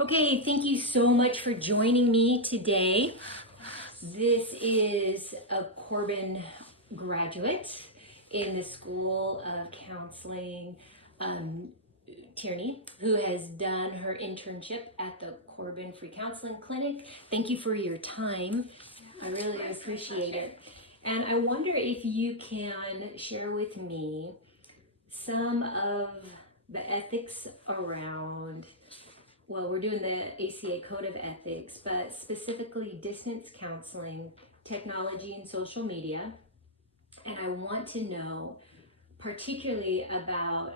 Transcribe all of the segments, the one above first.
Okay, thank you so much for joining me today. This is a Corbin graduate in the School of Counseling, um, Tierney, who has done her internship at the Corbin Free Counseling Clinic. Thank you for your time. I really appreciate it. And I wonder if you can share with me some of the ethics around, well, we're doing the ACA Code of Ethics, but specifically distance counseling, technology, and social media. And I want to know particularly about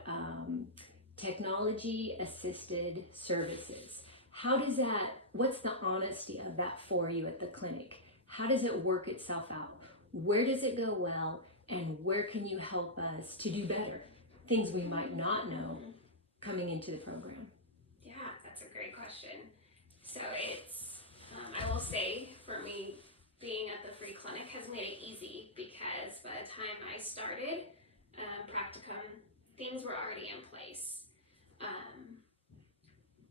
technology assisted services. How does that, what's the honesty of that for you at the clinic? How does it work itself out? Where does it go well? And where can you help us to do better? Things we might not know coming into the program. Yeah, that's a great question. So I will say for me, being at the free clinic has made it easy because by the time I started practicum, things were already in place.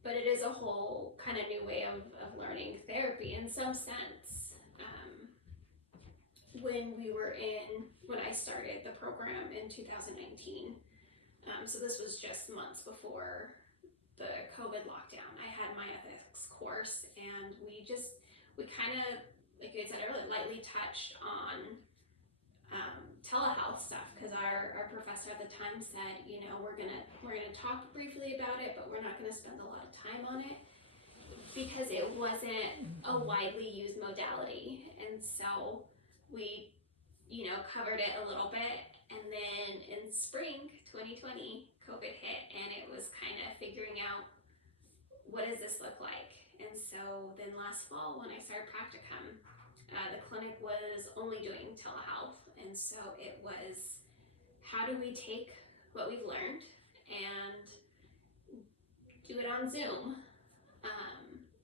But it is a whole kind of new way of learning therapy in some sense. When I started the program in 2019, so this was just months before the COVID lockdown, I had my ethics course, and we kind of, like I said earlier, lightly touched on telehealth stuff because our professor at the time said, we're gonna talk briefly about it, but we're not gonna spend a lot of time on it because it wasn't a widely used modality, and so we covered it a little bit. And then in spring 2020, COVID hit, and it was kind of figuring out, what does this look like? And so then last fall, when I started practicum, the clinic was only doing telehealth. And so it was, how do we take what we've learned and do it on Zoom?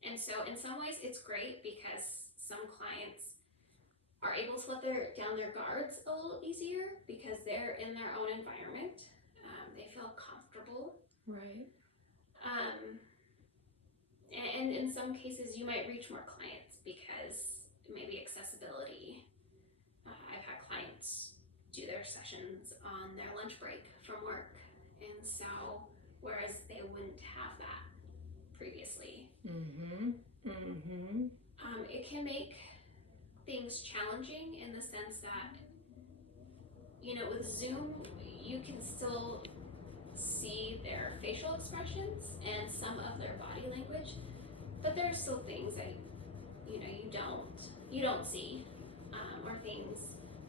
And so in some ways it's great because some clients are able to let down their guards a little easier because they're in their own environment. They feel comfortable. Right. And in some cases, you might reach more clients because maybe accessibility. I've had clients do their sessions on their lunch break from work, and so whereas they wouldn't have that previously. It can make things challenging in the sense that, with Zoom, you can still see their facial expressions and some of their body language, but there are still things that you don't see, or things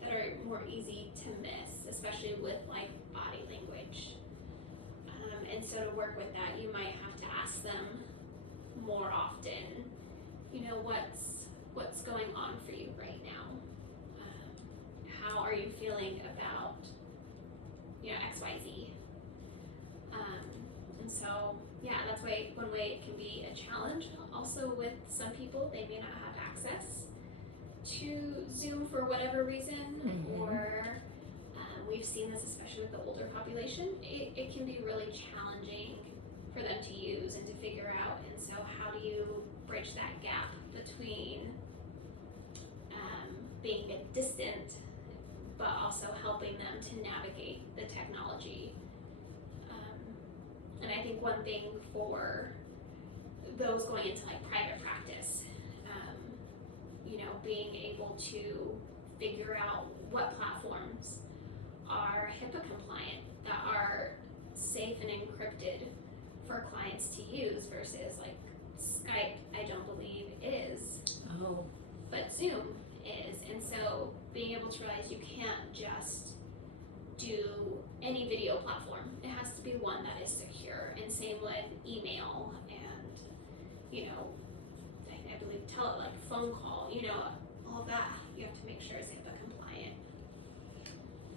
that are more easy to miss, especially with like body language. And so to work with that, you might have to ask them more often, what's going on for you right now? How are you feeling about XYZ? And so that's one way it can be a challenge. Also, with some people, they may not have access to Zoom for whatever reason, or we've seen this especially with the older population. It can be really challenging for them to use and to figure out. And so how do you bridge that gap between being distant but also helping them to navigate the technology? And I think one thing for those going into like private practice, being able to figure out what platforms are HIPAA compliant, that are safe and encrypted for clients to use versus like Skype, I don't believe is. Oh. But Zoom is. And so being able to realize you can't just do any video platform. It has to be one that is secure. And same with email and, I believe phone call, all that you have to make sure is HIPAA compliant.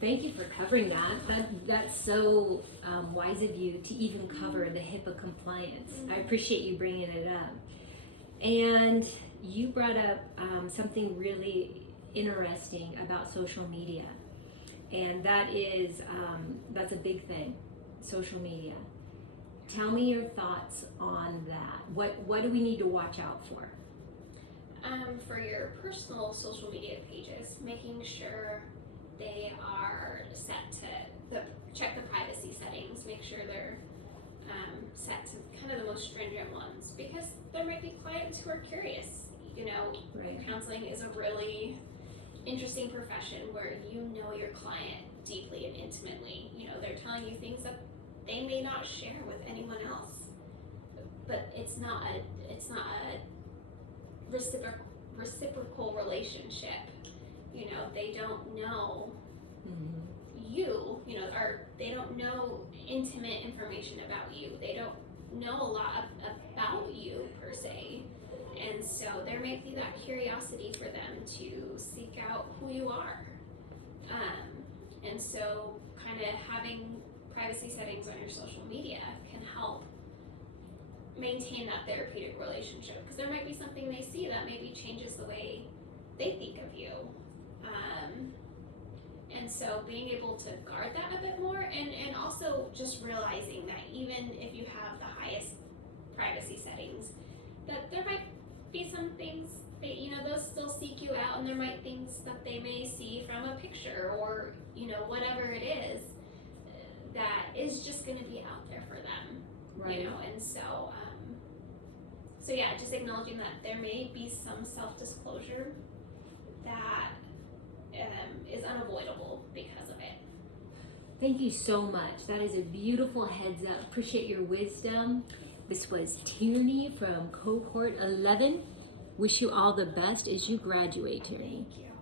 Thank you for covering that. That's so wise of you to even cover the HIPAA compliance. I appreciate you bringing it up. And you brought up something really interesting about social media. And that is, that's a big thing, social media. Tell me your thoughts on that. What do we need to watch out for? For your personal social media pages, making sure they are set to check the privacy settings, make sure they're set to kind of the most stringent ones, because there might be clients who are curious. You know, Right. counseling is a really interesting profession where you know your client deeply and intimately. You know, they're telling you things that they may not share with anyone else, but it's not a reciprocal relationship. You know, they don't know you know, or they don't know intimate information about you. They don't know a lot about you per se. And so there may be that curiosity for them to seek out who you are. And so kind of having privacy settings on your social media can help maintain that therapeutic relationship, because there might be something they see that maybe changes the way they think of you. And so being able to guard that a bit more, and also just realizing that even if you have the highest privacy settings, that there might be some things that, you know, those still seek you out, and there might things that they may see from a picture or, you know, whatever it is that is just going to be out there for them. Right. You know, and so yeah, just acknowledging that there may be some self-disclosure that is unavoidable because of it. Thank you so much. That is a beautiful heads up. Appreciate your wisdom. This was Tierney from cohort 11. Wish you all the best as you graduate, Tierney. Thank you.